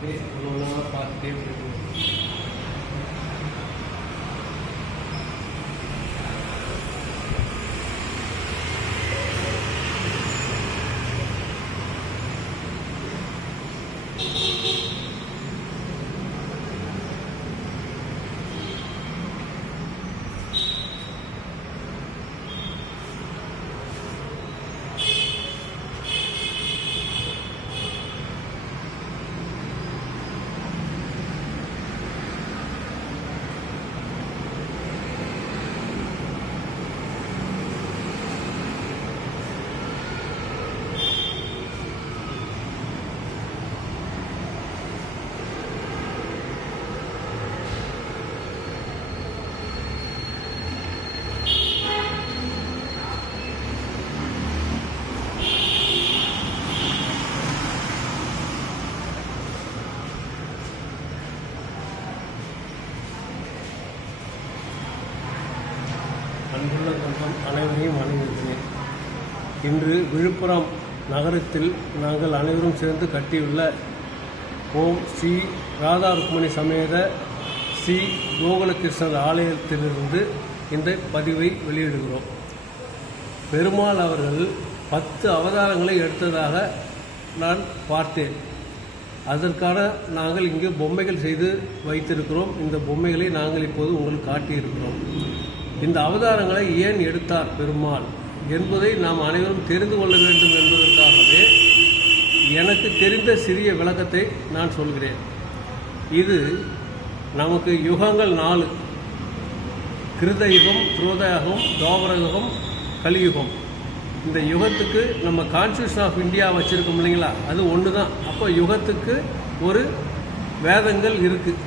Pati Lola Pati Prabu. அன்புள்ள சொந்தம் அனைவரையும் வணங்குகிறேன். இன்று விழுப்புரம் நகரத்தில் நாங்கள் அனைவரும் சேர்ந்து கட்டியுள்ள ஓம் ஸ்ரீ ராதா ருக்மணி சமேத ஸ்ரீ கோகுலகிருஷ்ணர் ஆலயத்திலிருந்து இந்த பதிவை வெளியிடுகிறோம். பெருமாள் அவர்கள் பத்து அவதாரங்களை எடுத்ததாக நான் பார்த்தேன். அதற்கான நாங்கள் இங்கு பொம்மைகள் செய்து வைத்திருக்கிறோம். இந்த பொம்மைகளை நாங்கள் இப்போது உங்களுக்கு காட்டியிருக்கிறோம். இந்த அவதாரங்களை ஏன் எடுத்தார் பெருமாள் என்பதை நாம் அனைவரும் தெரிந்து கொள்ள வேண்டும் என்பதற்காகவே எனக்கு தெரிந்த சிறிய விளக்கத்தை நான் சொல்கிறேன். இது நமக்கு யுகங்கள் நாலு. கிருத யுகம் துரோதயுகம் துவாபரயுகம் கலியுகம். இந்த யுகத்துக்கு நம்ம கான்ஸ்டியூஷன் ஆஃப் இந்தியா வச்சுருக்கோம் இல்லைங்களா? அது ஒன்று தான் அப்போ யுகத்துக்கு ஒரு வேதங்கள் இருக்குது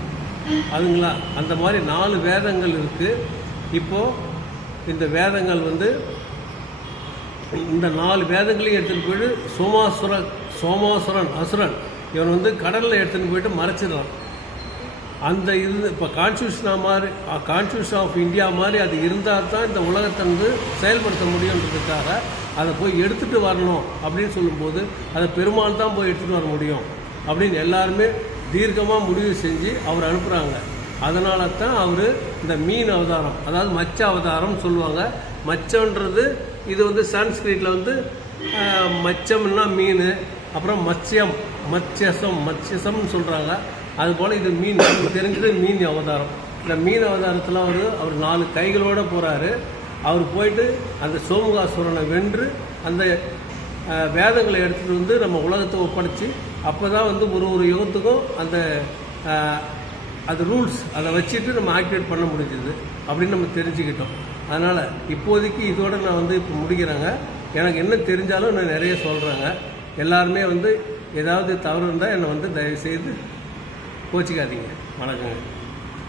அதுங்களா? அந்த மாதிரி நாலு வேதங்கள் இருக்குது இப்போது இந்த வேதங்கள் வந்து இந்த நாலு வேதங்களையும் எடுத்துகிட்டு போயிட்டு சோமாசுரன் சோமாசுரன் அசுரன் இவன் வந்து கடலில் எடுத்துகிட்டு போயிட்டு மறைச்சிடறான். அந்த இது இப்போ கான்ஸ்டியூஷனாக மாதிரி கான்ஸ்டியூஷன் ஆஃப் இந்தியா மாதிரி அது இருந்தால் தான் இந்த உலகத்தை வந்து செயல்படுத்த முடியுன்றதுக்காக அதை போய் எடுத்துகிட்டு வரணும் அப்படின்னு சொல்லும்போது அதை பெருமாள் தான் போய் எடுத்துகிட்டு வர முடியும் அப்படின்னு எல்லாருமே தீர்க்கமாக முடிவு செஞ்சு அவர் அனுப்புகிறாங்க அதனால தான் அவர் இந்த மீன் அவதாரம் அதாவது மச்ச அவதாரம்னு சொல்லுவாங்க. மச்சன்றது இது வந்து சான்ஸ்கிரிட்டில் வந்து மச்சம்னா மீன் அப்புறம் மத்யம் மத்யசம் மத்யசம்னு சொல்கிறாங்க அதுபோல் இது மீன் தெரிஞ்சது மீன் அவதாரம். இந்த மீன் அவதாரத்தில் அவர் அவர் நாலு கைகளோடு போகிறாரு அவர் போயிட்டு அந்த சோமுகாசுரனை வென்று அந்த வேதங்களை எடுத்துகிட்டு வந்து நம்ம உலகத்தை ஒப்படைச்சி அப்போ தான் வந்து ஒரு ஒரு யுகத்துக்கும் அந்த அது ரூல்ஸ் அதை வச்சுட்டு நம்ம ஆக்டிவேட் பண்ண முடிஞ்சது அப்படின்னு நம்ம தெரிஞ்சுக்கிட்டோம். அதனால் இப்போதைக்கு இதோட நான் வந்து இப்போ முடிக்கிறேங்க. எனக்கு என்ன தெரிஞ்சாலும் நான் நிறைய சொல்கிறேங்க எல்லாருமே வந்து ஏதாவது தவறு இருந்தால் என்னை வந்து தயவுசெய்து கோச்சிக்காதீங்க. வணக்கங்க.